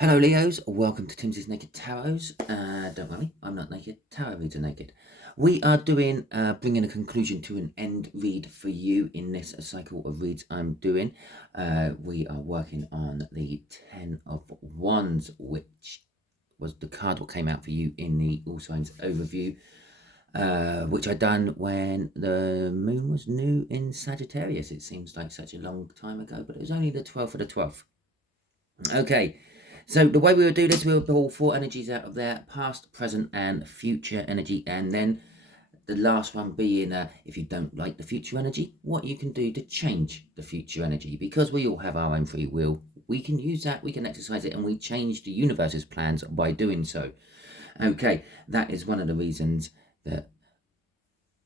Hello Leos, welcome to Timsy Naked Tarots. Don't worry, I'm not naked, tarot reads are naked. We are doing, bringing a conclusion to an end read for you in this cycle of reads I'm doing. We are working on the 10 of Wands, which was the card that came out for you in the All Signs overview, which I done when the moon was new in Sagittarius. It seems like such a long time ago, but it was only the 12th of the 12th. Okay, so the way we would do this, we would pull four energies out of there: past, present, and future energy. And then the last one being, if you don't like the future energy, what you can do to change the future energy. Because we all have our own free will, we can use that, we can exercise it, and we change the universe's plans by doing so. Okay, that is one of the reasons that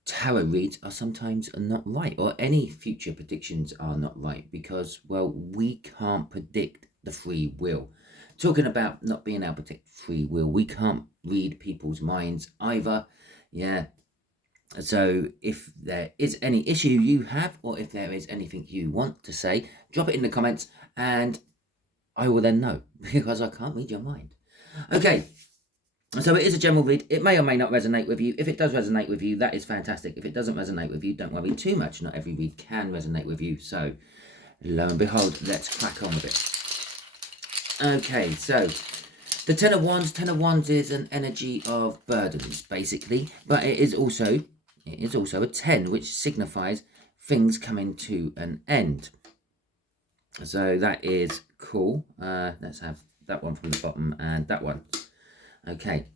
tarot reads are sometimes not right, or any future predictions are not right, because, well, we can't predict the free will. Talking about not being able to predict free will, we can't read people's minds either. Yeah. So if there is any issue you have, or if there is anything you want to say, drop it in the comments and I will then know, because I can't read your mind. Okay, so it is a general read. It may or may not resonate with you. If it does resonate with you, that is fantastic. If it doesn't resonate with you, don't worry too much. Not every read can resonate with you. So lo and behold, let's crack on with it. Okay, so the Ten of Wands. Ten of Wands is an energy of burdens, basically, but it is also a 10, which signifies things coming to an end. So that is cool. Let's have that one from the bottom and that one. Okay,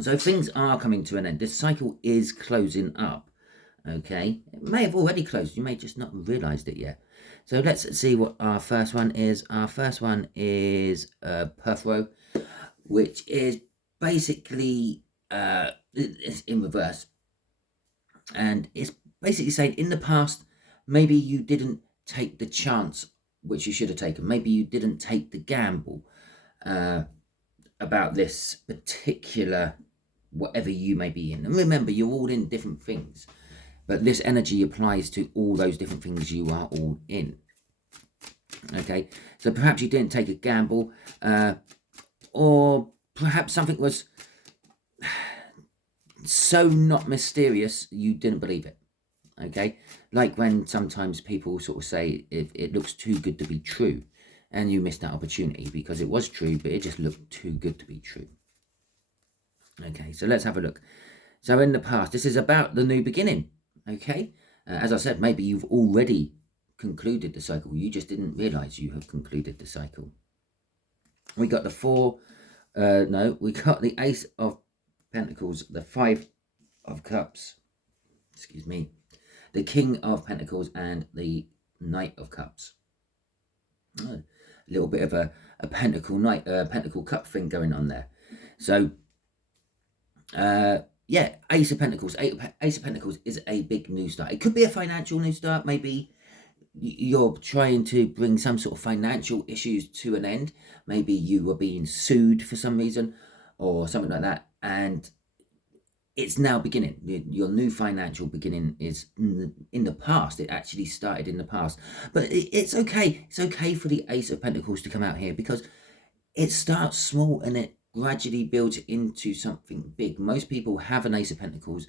so things are coming to an end. This cycle is closing up. Okay, it may have already closed. You may just not realized it yet. So let's see what our first one is. Our first one is Perfro, which is basically it's in reverse, and it's basically saying in the past maybe you didn't take the chance which you should have taken. Maybe you didn't take the gamble about this particular whatever you may be in. And remember, you're all in different things, but this energy applies to all those different things you are all in. Okay, so perhaps you didn't take a gamble, or perhaps something was so not mysterious you didn't believe it. Okay, like when sometimes people sort of say if it looks too good to be true, and you missed that opportunity because it was true, but it just looked too good to be true. Okay, so let's have a look. So in the past, this is about the new beginning. Okay, as I said, maybe you've already concluded the cycle. You just didn't realize you have concluded the cycle. We got the we got the Ace of Pentacles, the Five of Cups, excuse me, the King of Pentacles, and the Knight of Cups. A little bit of a Pentacle Knight, Pentacle Cup thing going on there. So, yeah, Ace of Pentacles. Ace of Pentacles is a big new start. It could be a financial new start. Maybe you're trying to bring some sort of financial issues to an end. Maybe you were being sued for some reason or something like that, and it's now beginning. Your new financial beginning is in the past. It actually started in the past, but it's okay. It's okay for the Ace of Pentacles to come out here, because it starts small and it gradually builds into something big. Most people have an Ace of Pentacles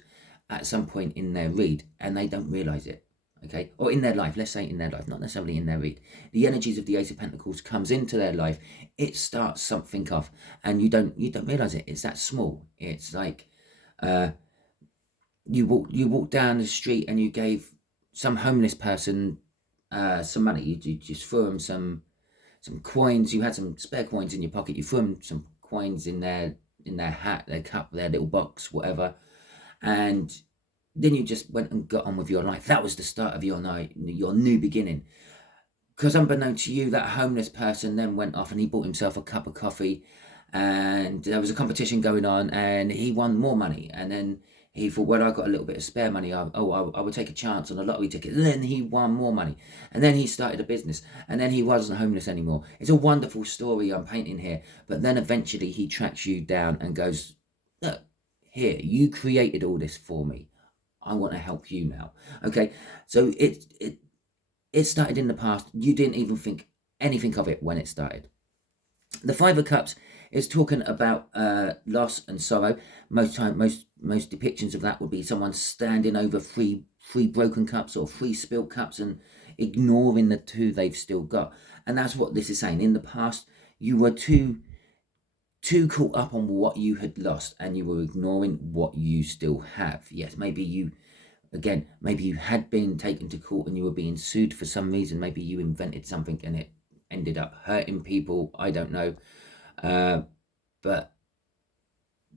at some point in their read and they don't realize it. Okay, or in their life, let's say in their life, not necessarily in their read. The energies of the Ace of Pentacles comes into their life. It starts something off, and you don't realize it. It's that small. It's like you walk down the street and you gave some homeless person some money. You just threw them some coins. You had some spare coins in your pocket. You threw them some coins in their hat, their cup, their little box, whatever, and then you just went and got on with your life. That was the start of your night, your new beginning. Because unbeknown to you, that homeless person then went off and he bought himself a cup of coffee, and there was a competition going on, and he won more money. And then he thought, well, I got a little bit of spare money. I would take a chance on a lottery ticket. And then he won more money. And then he started a business. And then he wasn't homeless anymore. It's a wonderful story I'm painting here. But then eventually he tracks you down and goes, look, here, you created all this for me. I want to help you now. Okay, so it started in the past. You didn't even think anything of it when it started. The Five of Cups is talking about loss and sorrow. Most depictions of that would be someone standing over three broken cups or three spilt cups and ignoring the two they've still got. And that's what this is saying. In the past, you were too caught up on what you had lost and you were ignoring what you still have. Yes, maybe you had been taken to court and you were being sued for some reason. Maybe you invented something and it ended up hurting people. I don't know. But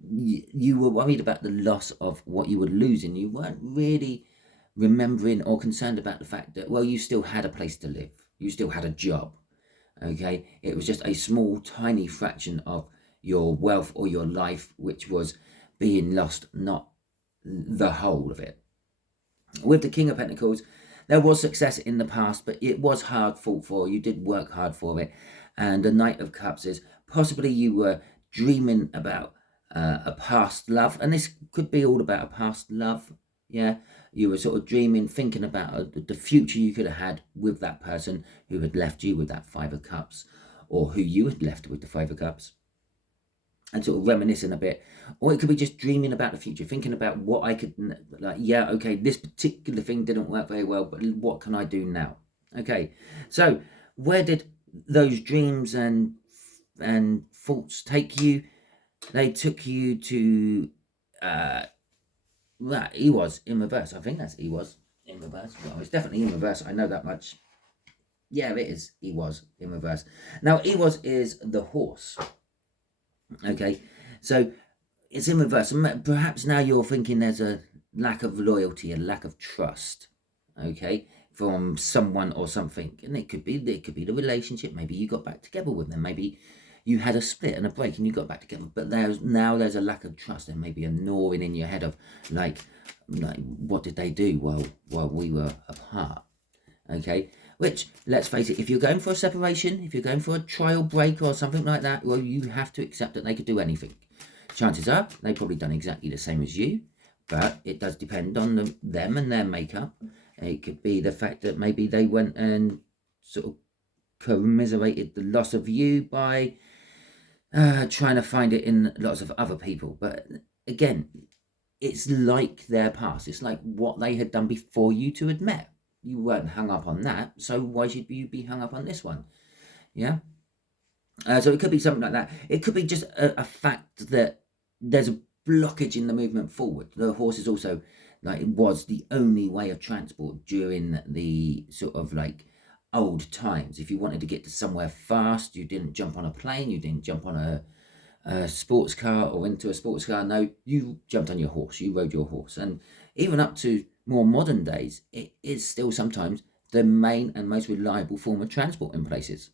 you were worried about the loss of what you were losing. You weren't really remembering or concerned about the fact that, well, you still had a place to live. You still had a job. Okay, it was just a small, tiny fraction of your wealth or your life which was being lost, not the whole of it. With the King of Pentacles, there was success in the past, but it was hard fought for. You did work hard for it. And the Knight of Cups is possibly you were dreaming about a past love, and this could be all about a past love. Yeah, you were sort of dreaming, thinking about the future you could have had with that person who had left you with that Five of Cups, or who you had left with the Five of Cups, and sort of reminiscing a bit. Or it could be just dreaming about the future, thinking about what I could, like, yeah, okay, this particular thing didn't work very well, but what can I do now? Okay, so where did those dreams and thoughts take you? They took you to well, he was in reverse. I think that's he was in reverse. Well, it's definitely in reverse. I know that much. Yeah, it is. He was in reverse. Now, he is the horse. Okay, so it's in reverse. Perhaps now you're thinking there's a lack of loyalty, a lack of trust. Okay, from someone or something, and it could be the relationship. Maybe you got back together with them. Maybe you had a split and a break and you got back together, but there's a lack of trust and maybe a gnawing in your head of like what did they do while we were apart? Okay, which, let's face it, if you're going for a separation, if you're going for a trial break or something like that, well, you have to accept that they could do anything. Chances are they've probably done exactly the same as you, but it does depend on them and their makeup. It could be the fact that maybe they went and sort of commiserated the loss of you by trying to find it in lots of other people. But again, it's like their past. It's like what they had done before you two had met. You weren't hung up on that, so why should you be hung up on this one? Yeah. So it could be something like that. It could be just a fact that there's a blockage in the movement forward. The horse is also, like, it was the only way of transport during the sort of like old times. If you wanted to get to somewhere fast, you didn't jump on a plane, you didn't jump on a sports car or into a sports car. No, you jumped on your horse, you rode your horse. And even up to more modern days, it is still sometimes the main and most reliable form of transport in places.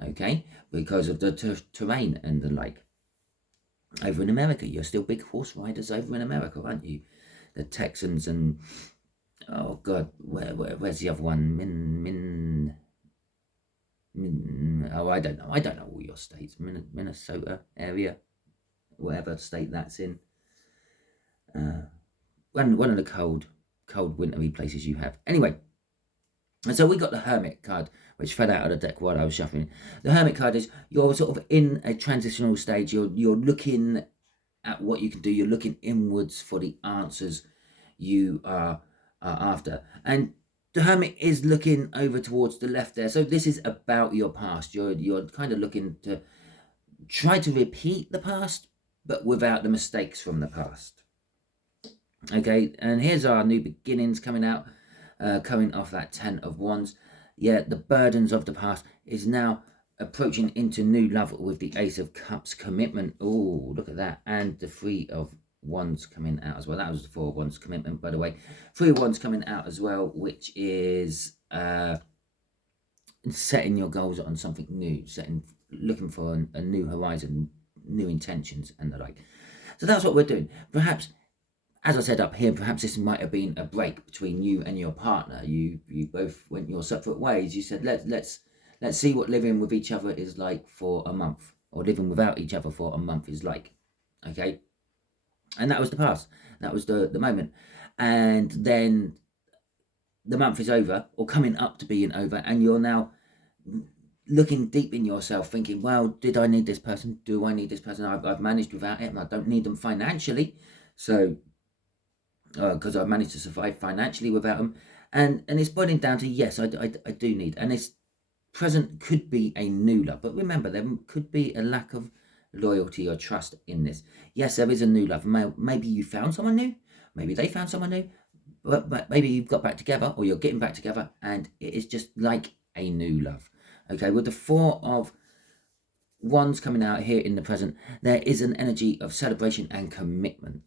Okay, because of the terrain and the like. Over in America, you're still big horse riders over in America, aren't you? The Texans and, oh God, where's the other one? Oh, I don't know all your states. Minnesota area, whatever state that's in. One of the cold wintry places you have. Anyway, and so we got the Hermit card, which fell out of the deck while I was shuffling. The Hermit card is you're sort of in a transitional stage. You're looking at what you can do. You're looking inwards for the answers you are after. And the Hermit is looking over towards the left there. So this is about your past. You're kind of looking to try to repeat the past, but without the mistakes from the past. Okay, and here's our new beginnings coming out, coming off that 10 of Wands. Yeah, the burdens of the past is now approaching into new love with the Ace of Cups, commitment. Oh, look at that. And the 3 of Wands coming out as well. That was the 4 of Wands, commitment, by the way. 3 of Wands coming out as well, which is setting your goals on something new, looking for a new horizon, new intentions and the like. So that's what we're doing. Perhaps, as I said up here, perhaps this might have been a break between you and your partner. You both went your separate ways. You said, let's see what living with each other is like for a month, or living without each other for a month is like. Okay, and that was the past. That was the moment. And then the month is over, or coming up to being over, and you're now looking deep in yourself, thinking, well, did I need this person? Do I need this person? I've managed without it, and I don't need them financially. So, because I've managed to survive financially without them. And it's boiling down to, yes, I do need. And this present could be a new love. But remember, there could be a lack of loyalty or trust in this. Yes, there is a new love. Maybe you found someone new. Maybe they found someone new. But maybe you've got back together, or you're getting back together, and it is just like a new love. Okay, with the Four of Wands coming out here in the present, there is an energy of celebration and commitment.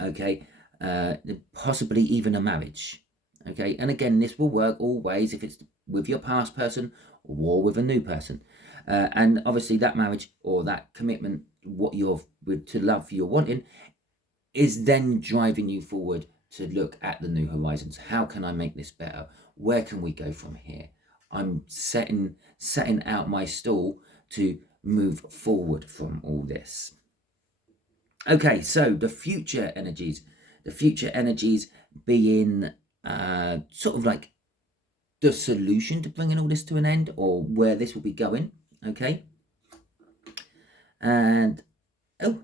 Okay, possibly even a marriage. Okay, and again, this will work always if it's with your past person or with a new person. And obviously that marriage or that commitment, what you're to love you're wanting, is then driving you forward to look at the new horizons. How can I make this better? Where can we go from here? I'm setting out my stall to move forward from all this. Okay, so the future energies being sort of like the solution to bringing all this to an end, or where this will be going. Okay, and oh,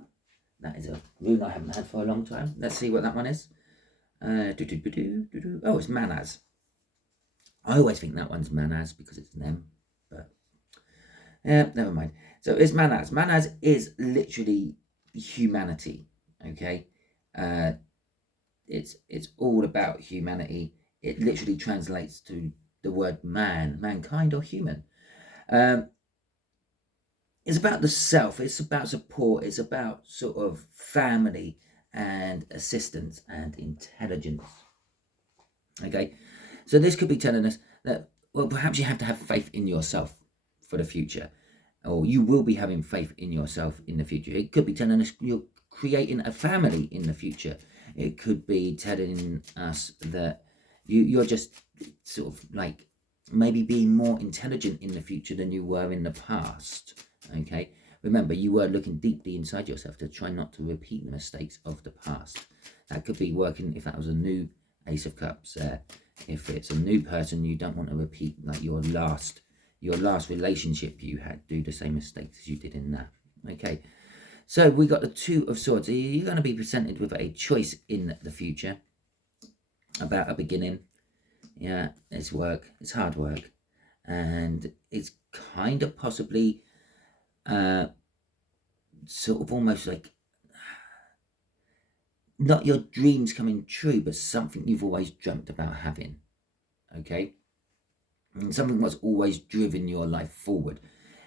that is a rune I haven't had for a long time. Let's see what that one is. Oh, it's Manaz. I always think that one's Manaz because it's them, but yeah, never mind. So it's Manaz. Manaz is literally humanity. Okay, it's all about humanity. It literally translates to the word man, mankind, or human. It's about the self. It's about support. It's about sort of family and assistance and intelligence. Okay, so this could be telling us that, well, perhaps you have to have faith in yourself for the future, or you will be having faith in yourself in the future. It could be telling us you're creating a family in the future. It could be telling us that you're just sort of like maybe being more intelligent in the future than you were in the past. Okay, remember, you were looking deeply inside yourself to try not to repeat the mistakes of the past. That could be working if that was a new Ace of Cups. If it's a new person, you don't want to repeat like your last relationship you had. Do the same mistakes as you did in that. Okay, so we got the Two of Swords. You're going to be presented with a choice in the future about a beginning. Yeah, it's work. It's hard work, and it's kind of possibly sort of almost like not your dreams coming true, but something you've always dreamt about having. Okay, and something that's always driven your life forward.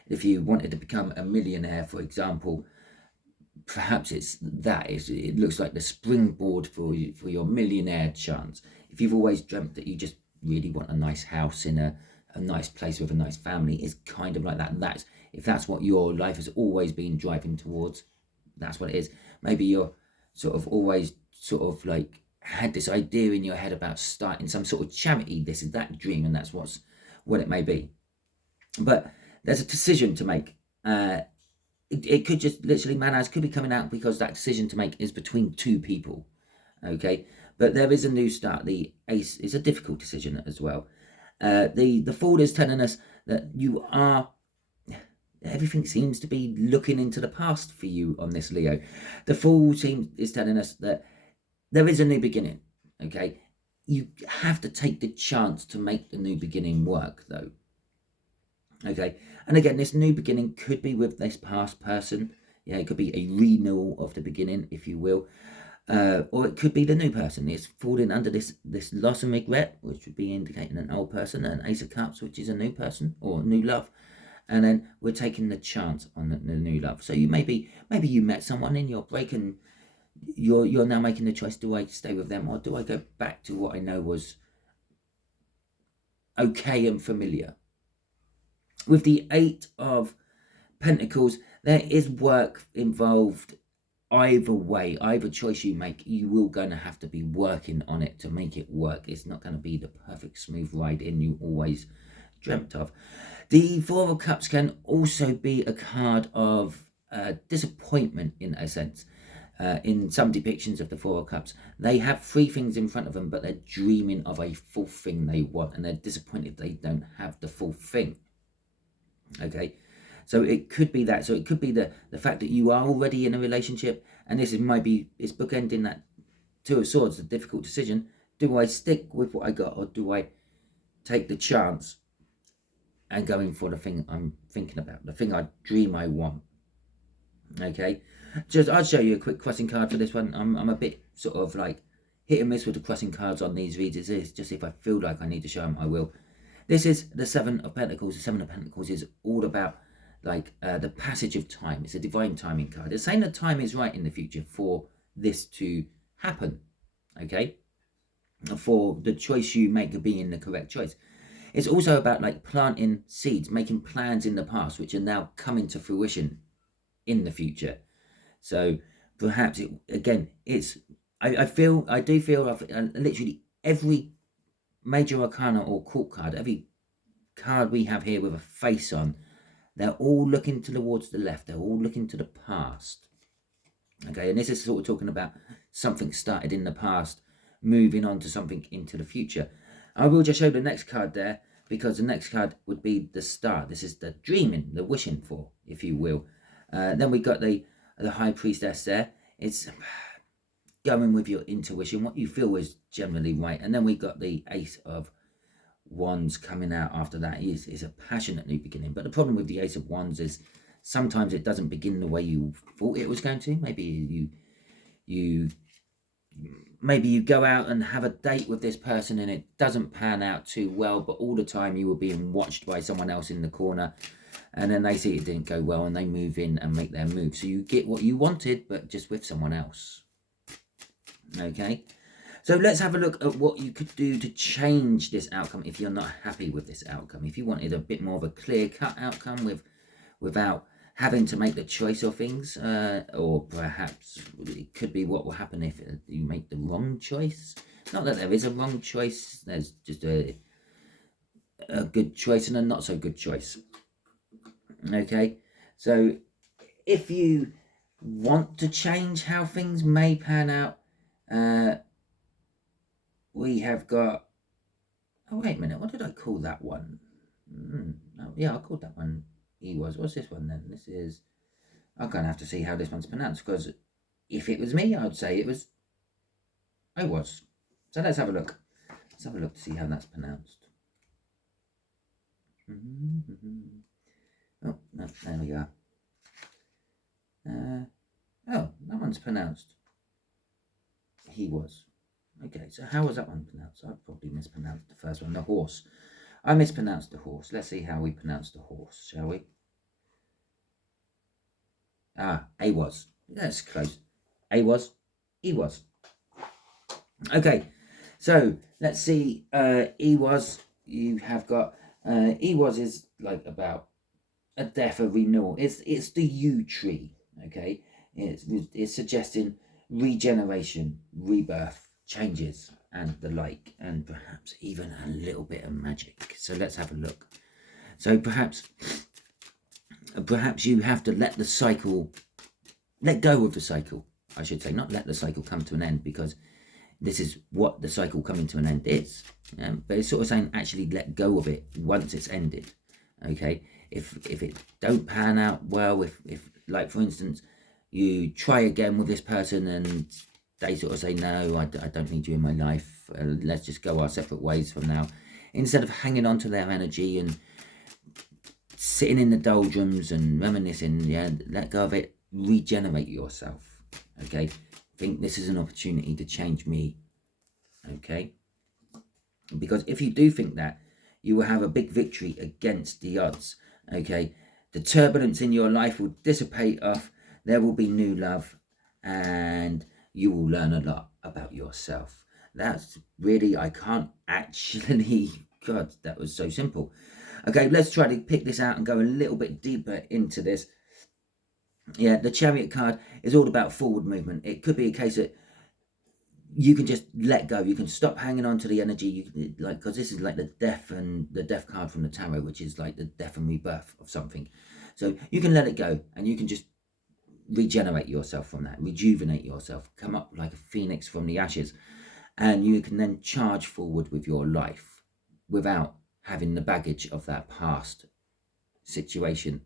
If you wanted to become a millionaire, for example, perhaps it looks like the springboard for your millionaire chance. If you've always dreamt that you just really want a nice house in a nice place with a nice family, it's kind of like that. If that's what your life has always been driving towards, that's what it is. Maybe you're sort of always sort of like had this idea in your head about starting some sort of charity. This is that dream, and that's what it may be. But there's a decision to make. It could just literally, Manaz could be coming out because that decision to make is between two people. Okay, but there is a new start. The Ace is a difficult decision as well. The Fool is telling us that everything seems to be looking into the past for you on this, Leo. The Fool is telling us that there is a new beginning. Okay, you have to take the chance to make the new beginning work, though. Okay, and again, this new beginning could be with this past person. Yeah, it could be a renewal of the beginning, if you will. Or it could be the new person. It's falling under this loss and regret, which would be indicating an old person, and Ace of Cups, which is a new person or new love. And then we're taking the chance on the new love. So maybe you met someone in your break, and you're now making the choice: do I stay with them, or do I go back to what I know was okay and familiar? With the Eight of Pentacles, there is work involved. Either way, either choice you make, you will going to have to be working on it to make it work. It's not going to be the perfect smooth ride in you always dreamt of. The Four of Cups can also be a card of disappointment in a sense. In some depictions of the Four of Cups, they have three things in front of them, but they're dreaming of a full thing they want, and they're disappointed they don't have the full thing. Okay, so it could be that. So it could be the fact that you are already in a relationship, and this is maybe it's bookending that Two of Swords, a difficult decision. Do I stick with what I got, or do I take the chance and go in for the thing I'm thinking about, the thing I dream I want? Okay, just I'll show you a quick crossing card for this one. I'm a bit sort of like hit and miss with the crossing cards on these reads. It's just if I feel like I need to show them, I will. This is the Seven of Pentacles. The Seven of Pentacles is all about like the passage of time. It's a divine timing card. It's saying the time is right in the future for this to happen. Okay, for the choice you make being the correct choice. It's also about like planting seeds, making plans in the past, which are now coming to fruition in the future. So perhaps I do feel literally every major arcana or court card, every card we have here with a face on, they're all looking towards the left. They're all looking to the past. Okay, and this is sort of talking about something started in the past, moving on to something into the future. I will just show the next card there, because the next card would be the star. This is the dreaming, the wishing for, if you will. Then we got the High Priestess there. It's going with your intuition, what you feel is generally right. And then we got the Ace of Wands coming out after that. Is a passionate new beginning. But the problem with the Ace of Wands is sometimes it doesn't begin the way you thought it was going to. Maybe you go out and have a date with this person and it doesn't pan out too well, but all the time you were being watched by someone else in the corner, and then they see it didn't go well and they move in and make their move. So you get what you wanted, but just with someone else. Okay, so let's have a look at what you could do to change this outcome if you're not happy with this outcome. If you wanted a bit more of a clear-cut outcome without having to make the choice of things, or perhaps it could be what will happen if you make the wrong choice. Not that there is a wrong choice, there's just a good choice and a not so good choice. Okay, so if you want to change how things may pan out, we have got, oh wait a minute, what did I call that one? Oh, yeah, I called that one What's this one then? This is, I'm going to have to see how this one's pronounced, because if it was me, I would say it was So let's have a look. Let's have a look to see how that's pronounced. Oh, no, there we go. Oh, that one's pronounced he was. Okay, so how was that one pronounced? I probably mispronounced the first one, the horse. I mispronounced the horse. Let's see how we pronounce the horse, shall we? A was. That's close. A was. E was. Okay, so let's see. E was. You have got. E was is like about a death, a renewal. It's the yew tree. Okay, it's suggesting regeneration, rebirth, changes, and the like, and perhaps even a little bit of magic. So let's have a look. So perhaps you have to let go of the cycle, I should say, not let the cycle come to an end, because this is what the cycle coming to an end is. But it's sort of saying actually let go of it once it's ended. Okay, if it don't pan out well, if like for instance you try again with this person and they sort of say, no, I don't need you in my life, let's just go our separate ways from now, instead of hanging on to their energy and sitting in the doldrums and reminiscing, let go of it, regenerate yourself. Okay, think this is an opportunity to change me. Okay, because if you do think that, you will have a big victory against the odds. Okay, the turbulence in your life will dissipate off, there will be new love, and you will learn a lot about yourself. That's really, I can't actually, God, that was so simple. Okay, let's try to pick this out and go a little bit deeper into this. Yeah, the Chariot card is all about forward movement. It could be a case that you can just let go. You can stop hanging on to the energy. You can, like, because this is like the death card from the tarot, which is like the death and rebirth of something. So you can let it go, and you can just regenerate yourself from that, rejuvenate yourself, come up like a phoenix from the ashes, and you can then charge forward with your life without having the baggage of that past situation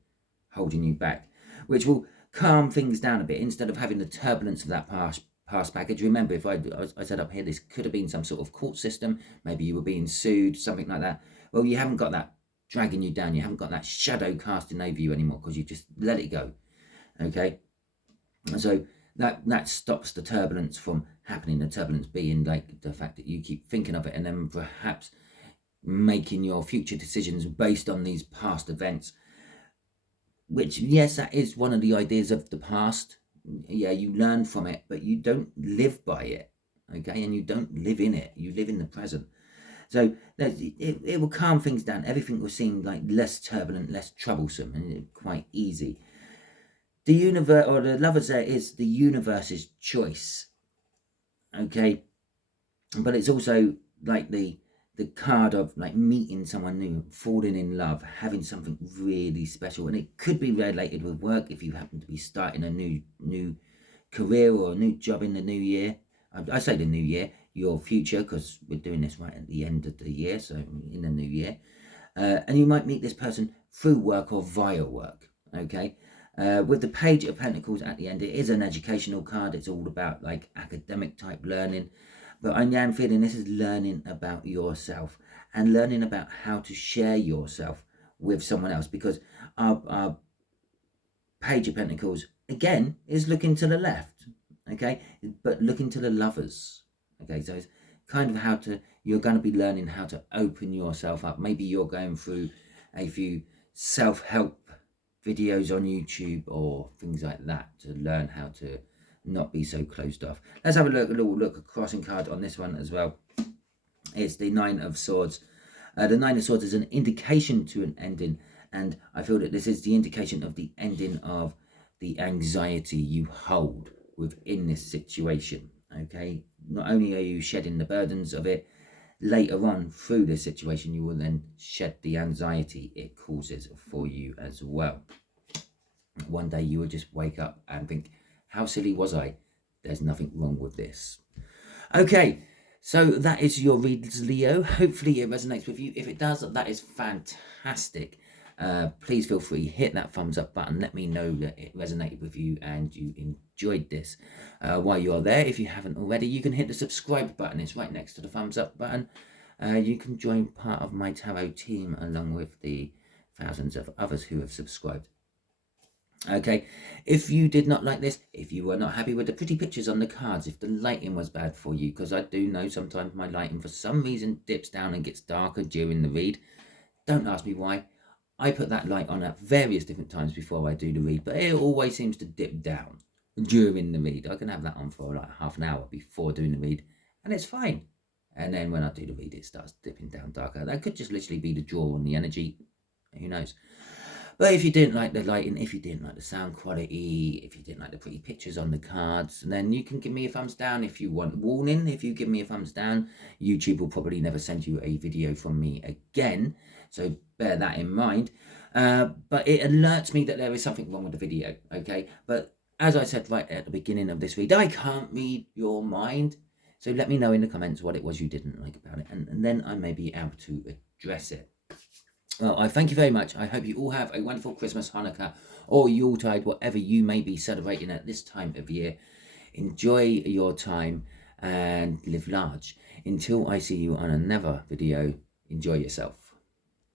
holding you back, which will calm things down a bit instead of having the turbulence of that past baggage. Remember, if I said up here, this could have been some sort of court system. Maybe you were being sued, something like that. Well, you haven't got that dragging you down. You haven't got that shadow casting over you anymore because you just let it go. Okay, and so that stops the turbulence from happening. The turbulence being like the fact that you keep thinking of it and then perhaps making your future decisions based on these past events, which, yes, that is one of the ideas of the past. Yeah, you learn from it, but you don't live by it. Okay, and you don't live in it. You live in the present. So it will calm things down. Everything will seem like less turbulent, less troublesome, and quite easy. The universe, or the Lovers, there is the universe's choice. Okay, but it's also like the card of like meeting someone new, falling in love, having something really special. And it could be related with work if you happen to be starting a new career or a new job in the new year. I say the new year, your future, because we're doing this right at the end of the year, so in the new year. And you might meet this person through work or via work. Okay, with the Page of Pentacles at the end, it is an educational card. It's all about like academic type learning. But I am feeling this is learning about yourself and learning about how to share yourself with someone else, because our Page of Pentacles, again, is looking to the left, okay? But looking to the Lovers, okay? So it's kind of you're going to be learning how to open yourself up. Maybe you're going through a few self-help videos on YouTube or things like that to learn how to not be so closed off. Let's have a little look, a crossing card on this one as well. It's the Nine of Swords. The Nine of Swords is an indication to an ending, and I feel that this is the indication of the ending of the anxiety you hold within this situation. Okay, not only are you shedding the burdens of it, later on through this situation you will then shed the anxiety it causes for you as well. One day you will just wake up and think, how silly was I? There's nothing wrong with this. Okay, so that is your reads, Leo. Hopefully it resonates with you. If it does, that is fantastic. Please feel free, hit that thumbs up button. Let me know that it resonated with you and you enjoyed this. While you're there, if you haven't already, you can hit the subscribe button. It's right next to the thumbs up button. You can join part of my tarot team along with the thousands of others who have subscribed. Okay, if you did not like this, if you were not happy with the pretty pictures on the cards, if the lighting was bad for you, because I do know sometimes my lighting for some reason dips down and gets darker during the read, don't ask me why. I put that light on at various different times before I do the read, but it always seems to dip down during the read. I can have that on for like half an hour before doing the read, and it's fine. And then when I do the read, it starts dipping down darker. That could just literally be the draw on the energy. Who knows? But if you didn't like the lighting, if you didn't like the sound quality, if you didn't like the pretty pictures on the cards, then you can give me a thumbs down. If you want warning, if you give me a thumbs down, YouTube will probably never send you a video from me again. So bear that in mind. But it alerts me that there is something wrong with the video, okay? But as I said right at the beginning of this read, I can't read your mind. So let me know in the comments what it was you didn't like about it, and then I may be able to address it. Well, I thank you very much. I hope you all have a wonderful Christmas, Hanukkah, or Yuletide, whatever you may be celebrating at this time of year. Enjoy your time and live large. Until I see you on another video, enjoy yourself.